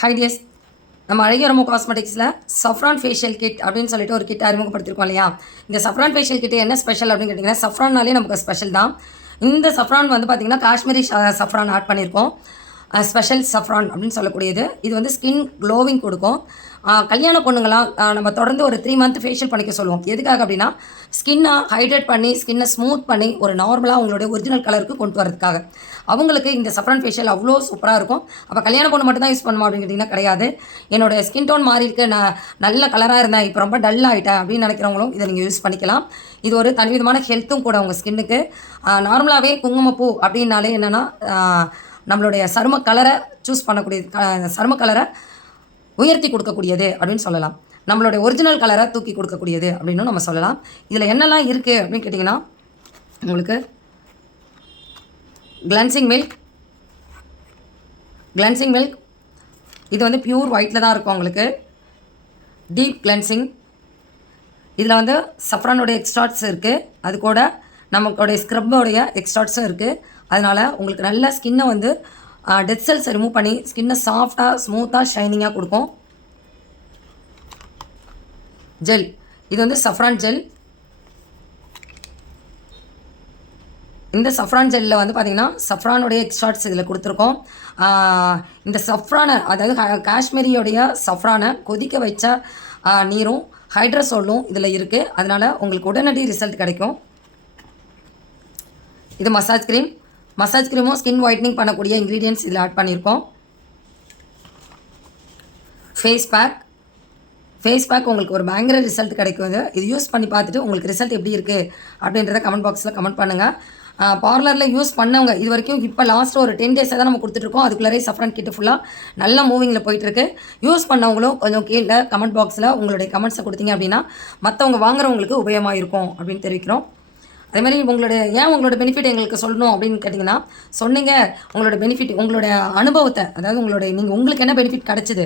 High tears, நம்ம அழகியரமோ காஸ்மெட்டிக்ஸில் சஃப்ரான் facial kit அப்படின்னு சொல்லிட்டு ஒரு கிட் அறிமுகப்படுத்திருக்கோம் இல்லையா. இந்த சஃப்ரான் ஃபேஷியல் கிட் என்ன ஸ்பெஷல் அப்படின்னு கேட்டிங்கன்னா, சஃப்ரான்னாலே நமக்கு ஸ்பெஷல் தான். இந்த சஃப்ரான் வந்து பார்த்திங்கன்னா காஷ்மீரி சஃப்ரான் ஆட் பண்ணியிருக்கோம். ஸ்பெஷல் சஃப்ரான் அப்படின்னு சொல்லக்கூடியது. இது வந்து ஸ்கின் க்ளோவிங் கொடுக்கும். கல்யாண பொண்ணுங்களாம் நம்ம தொடர்ந்து ஒரு 3 மந்த் ஃபேஷியல் பண்ணிக்க சொல்லுவோம். எதுக்காக அப்படின்னா, ஸ்கின்னை ஹைட்ரேட் பண்ணி ஸ்கின்னை ஸ்மூத் பண்ணி ஒரு நார்மலாக அவங்களுடைய ஒரிஜினல் கலருக்கு கொண்டு வரதுக்காக அவங்களுக்கு இந்த சஃப்ரான் ஃபேஷியல் அவ்வளோ சூப்பராக இருக்கும். அப்போ கல்யாண பொண்ணு மட்டும் தான் யூஸ் பண்ணுமா அப்படின்னு கேட்டிங்கன்னா கிடையாது. என்னோடய ஸ்கின் டோன் மாறி இருக்கு, நான் நல்ல கலராக இருந்தேன், இப்போ ரொம்ப டல் ஆகிட்டேன் அப்படின்னு நினைக்கிறவங்களும் இதை நீங்கள் யூஸ் பண்ணிக்கலாம். இது ஒரு தனிவிதமான ஹெல்த்தும் கூட உங்கள் ஸ்கின்னுக்கு. நார்மலாகவே குங்குமப்பூ அப்படின்னாலே என்னென்னா, நம்மளுடைய சரும கலரை சூஸ் பண்ணக்கூடியது, சரும கலரை உயர்த்தி கொடுக்கக்கூடியது அப்படின்னு சொல்லலாம். நம்மளுடைய ஒரிஜினல் கலரை தூக்கி கொடுக்கக்கூடியது அப்படின்னு நம்ம சொல்லலாம். இதில் என்னெல்லாம் இருக்குது அப்படின்னு கேட்டிங்கன்னா, உங்களுக்கு கிளன்சிங் மில்க் இது வந்து பியூர் ஒயிட்டில் தான் இருக்கும். உங்களுக்கு டீப் கிளன்சிங், இதில் வந்து சஃப்ரானுடைய எக்ஸ்ட்ராட்ஸ் இருக்குது. அது கூட நமக்குடைய ஸ்க்ரப்போடைய எக்ஸ்ட்ராட்ஸும் இருக்குது. அதனால் உங்களுக்கு நல்ல ஸ்கின்னை வந்து டெட் செல்ஸை ரிமூவ் பண்ணி ஸ்கின்னை சாஃப்டாக ஸ்மூத்தாக ஷைனிங்காக கொடுக்கும். ஜெல், இது வந்து சஃப்ரான் ஜெல். இந்த சஃப்ரான் ஜெல்லில் வந்து பார்த்திங்கன்னா சஃப்ரானுடைய எக்ஸ்ட்ராட்ஸ் இதில் கொடுத்துருக்கோம். இந்த சஃப்ரானை, அதாவது காஷ்மீரியோடைய சஃப்ரானை கொதிக்க வச்ச நீரும் ஹைட்ரசோலும் இதில் இருக்குது. அதனால் உங்களுக்கு உடனடி ரிசல்ட் கிடைக்கும். இது மசாஜ் க்ரீமும் ஸ்கின் ஒயிட்னிங் பண்ணக்கூடிய இன்க்ரீடியன்ட்ஸ் இதில் ஆட் பண்ணியிருக்கோம். ஃபேஸ் பேக் உங்களுக்கு ஒரு பயங்கர ரிசல்ட் கிடைக்கும். இது யூஸ் பண்ணி பார்த்துட்டு உங்களுக்கு ரிசல்ட் எப்படி இருக்குது அப்படின்றத கமெண்ட் பாக்ஸில் கமெண்ட் பண்ணுங்கள். பார்லரில் யூஸ் பண்ணவங்க இது வரைக்கும் இப்போ லாஸ்ட்டு ஒரு 10 டேஸாக தான் நம்ம கொடுத்துட்ருக்கோம். அதுக்குள்ளே சஃப்ரான் கிட்டு ஃபுல்லாக நல்லா மூவிங்கில் போயிட்டுருக்கு. யூஸ் பண்ணவங்களும் கொஞ்சம் கீழே கமெண்ட் பாக்ஸில் உங்களுடைய கமெண்ட்ஸை கொடுத்தீங்க அப்படின்னா மற்றவங்க வாங்குறவங்களுக்கு உபயோகமாக இருக்கும் அப்படின்னு தெரிவிக்கிறோம். அதே மாதிரி உங்களோட பெனிஃபிட் எங்களுக்கு சொல்லணும் அப்படின்னு கேட்டிங்கன்னா, சொன்னீங்க உங்களோட பெனிஃபிட், உங்களுடைய அனுபவத்தை, அதாவது நீங்கள் உங்களுக்கு என்ன பெனிஃபிட் கிடச்சிது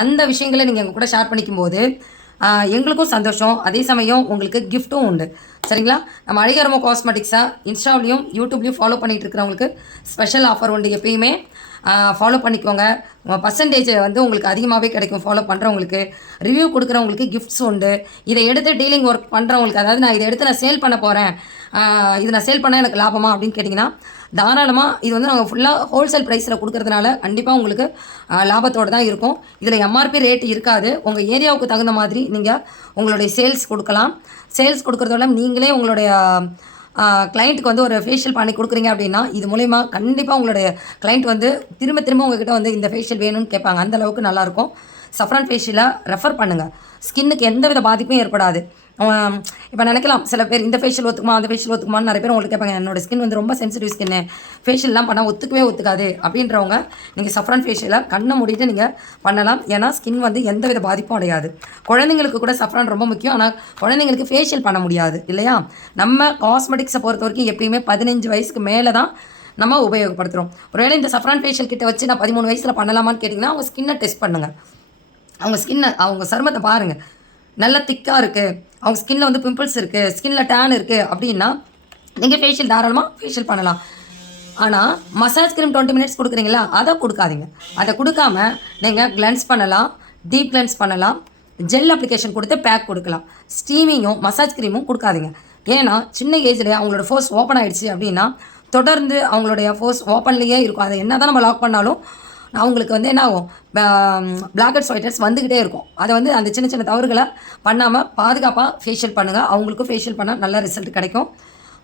அந்த விஷயங்களை நீங்கள் எங்கள் கூட ஷேர் பண்ணிக்கும்போது எங்களுக்கும் சந்தோஷம். அதே சமயம் உங்களுக்கு கிஃப்ட்டும் உண்டு. சரிங்களா? நம்ம அழகியரமோ காஸ்மெட்டிக்ஸை இன்ஸ்டாவிலையும் யூடியூப்லேயும் ஃபாலோ பண்ணிகிட்டு இருக்கிறவங்களுக்கு ஸ்பெஷல் ஆஃபர் உண்டு. எப்பயுமே ஃபாலோ பண்ணிக்கோங்க. பர்சன்டேஜ் வந்து உங்களுக்கு அதிகமாகவே கிடைக்கும். ஃபாலோ பண்ணுறவங்களுக்கு, ரிவ்யூ கொடுக்குறவங்களுக்கு கிஃப்ட்ஸ் உண்டு. இதை எடுத்து டீலிங் ஒர்க் பண்ணுறவங்களுக்கு, அதாவது நான் இதை எடுத்து நான் சேல் பண்ண போகிறேன், இது நான் சேல் பண்ணால் எனக்கு லாபமா அப்படின்னு கேட்டிங்கன்னா தாராளமாக. இது வந்து நாங்கள் ஃபுல்லாக ஹோல்சேல் ப்ரைஸில் கொடுக்கறதுனால கண்டிப்பாக உங்களுக்கு லாபத்தோடு தான் இருக்கும். இதில் எம்ஆர்பி ரேட் இருக்காது. உங்கள் ஏரியாவுக்கு தகுந்த மாதிரி நீங்கள் உங்களுடைய சேல்ஸ் கொடுக்கலாம். சேல்ஸ் கொடுக்குறதோட நீங்களே உங்களுடைய கிளைண்ட்டுக்கு வந்து ஒரு ஃபேஷியல் பண்ணி கொடுக்குறீங்க அப்படின்னா இது மூலயமா கண்டிப்பாக உங்களுடைய கிளைண்ட் வந்து திரும்ப உங்கள்கிட்ட வந்து இந்த ஃபேஷியல் வேணும்னு கேட்பாங்க. அந்தளவுக்கு நல்லாயிருக்கும். சஃப்ரான் ஃபேஷியலை ரெஃபர் பண்ணுங்கள். ஸ்கின்னுக்கு எந்தவித பாதிப்பும் ஏற்படாது. இப்போ நினைக்கலாம் சில பேர் இந்த ஃபேஷியல் ஒத்துக்குமா அந்த ஃபேஷியல் ஒத்துக்குமான்னு நிறைய பேர் உங்களுக்கு கேட்பாங்க. என்னோடய ஸ்கின் வந்து ரொம்ப சென்சிட்டிவ் ஸ்கின்னு, ஃபேஷியல்லாம் பண்ணால் ஒத்துக்காது அப்படின்றவங்க நீங்கள் சஃப்ரான் ஃபேஷியலை கண்ணை மூடிட்டு நீங்கள் பண்ணலாம். ஏன்னா ஸ்கின் வந்து எந்தவித பாதிப்பும் அடையாது. குழந்தைங்களுக்கு கூட சஃப்ரான் ரொம்ப முக்கியம். ஆனால் குழந்தைங்களுக்கு ஃபேஷியல் பண்ண முடியாது இல்லையா? நம்ம காஸ்மெட்டிக்ஸை பொறுத்த வரைக்கும் எப்பயுமே 15 வயசுக்கு மேலே தான் நம்ம உபயோகப்படுத்துகிறோம். ஒருவேளை இந்த சஃப்ரான் ஃபேஷியல் கிட்ட வச்சு நான் 13 வயசில் பண்ணலாமான்னு கேட்டிங்கன்னா அவங்க ஸ்கின்னை டெஸ்ட் பண்ணுங்கள். அவங்க சருமத்தை பாருங்கள், நல்லா திக்காக இருக்குது, அவங்க ஸ்கின்னில் வந்து பிம்பிள்ஸ் இருக்குது, ஸ்கின்னில் டேன் இருக்குது அப்படின்னா நீங்கள் ஃபேஷியல் தாராளமாக ஃபேஷியல் பண்ணலாம். ஆனால் மசாஜ் க்ரீம் 20 மினிட்ஸ் கொடுக்குறீங்களா, அதை கொடுக்காதீங்க. அதை கொடுக்காம நீங்கள் கிளென்ஸ் பண்ணலாம், டீப் கிளென்ஸ் பண்ணலாம், ஜெல் அப்ளிகேஷன் கொடுத்து பேக் கொடுக்கலாம். ஸ்டீமிங்கும் மசாஜ் க்ரீமும் கொடுக்காதீங்க. ஏன்னா சின்ன ஏஜ்லேயே அவங்களோட ஃபோர்ஸ் ஓப்பன் ஆகிடுச்சு அப்படின்னா தொடர்ந்து அவங்களுடைய ஃபோர்ஸ் ஓப்பன்லேயே இருக்கும். அதை என்ன தான் நம்ம லாக் பண்ணாலும் அவங்களுக்கு வந்து என்ன ஆகும், பிளாக் ஹெட்ஸ் ஒயிட் ஹெட்ஸ் வந்துக்கிட்டே இருக்கும். அதை வந்து அந்த சின்ன தவறுகளை பண்ணாமல் பாதுகாப்பாக ஃபேஷியல் பண்ணுங்கள். அவங்களுக்கும் ஃபேஷியல் பண்ணால் நல்ல ரிசல்ட் கிடைக்கும்.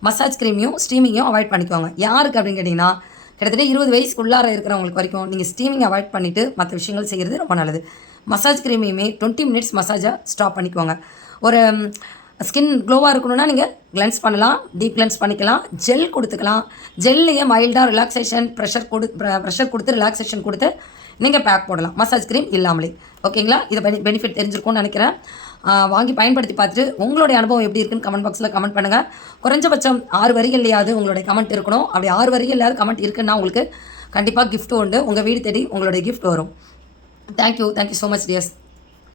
மசாஜ் க்ரீமையும் ஸ்டீமிங்கையும் அவாய்ட் பண்ணிக்கோங்க. யாருக்கு அப்படின்னு கேட்டிங்கன்னா கிட்டத்தட்ட 20 வயசுக்குள்ளார இருக்கிறவங்களுக்கு வரைக்கும் நீங்கள் ஸ்டீமிங் அவாய்ட் பண்ணிவிட்டு மற்ற விஷயங்கள் செய்கிறது ரொம்ப நல்லது. மசாஜ் க்ரீமையுமே 20 மினிட்ஸ் மசாஜை ஸ்டாப் பண்ணிக்கோங்க. ஒரு ஸ்கின் க்ளோவாக இருக்கணும்னா நீங்கள் கிளென்ஸ் பண்ணலாம், டீப் கிளென்ஸ் பண்ணிக்கலாம், ஜெல் கொடுத்துக்கலாம். ஜெல்லையே மைல்டாக ரிலாக்ஸேஷன் ப்ரெஷர் கொடுத்து ரிலாக்ஸேஷன் கொடுத்து நீங்கள் பேக் போடலாம், மசாஜ் க்ரீம் இல்லாமலே. ஓகேங்களா? இதை பெனிஃபிட் தெரிஞ்சிருக்கும்னு நினைக்கிறேன். வாங்கி பயன்படுத்தி பார்த்துட்டு உங்களுடைய அனுபவம் எப்படி இருக்குன்னு கமெண்ட் பாக்ஸில் கமெண்ட் பண்ணுங்கள். குறைஞ்சபட்சம் 6 வரிகள்லையாவது உங்களுடைய கமெண்ட் இருக்கணும். அப்படி 6 வரிகள்லையாவது கமெண்ட் இருக்குன்னா உங்களுக்கு கண்டிப்பாக கிஃப்ட் உண்டு. உங்கள் வீடு தேடி உங்களுடைய கிஃப்ட் வரும். Thank you so much tears.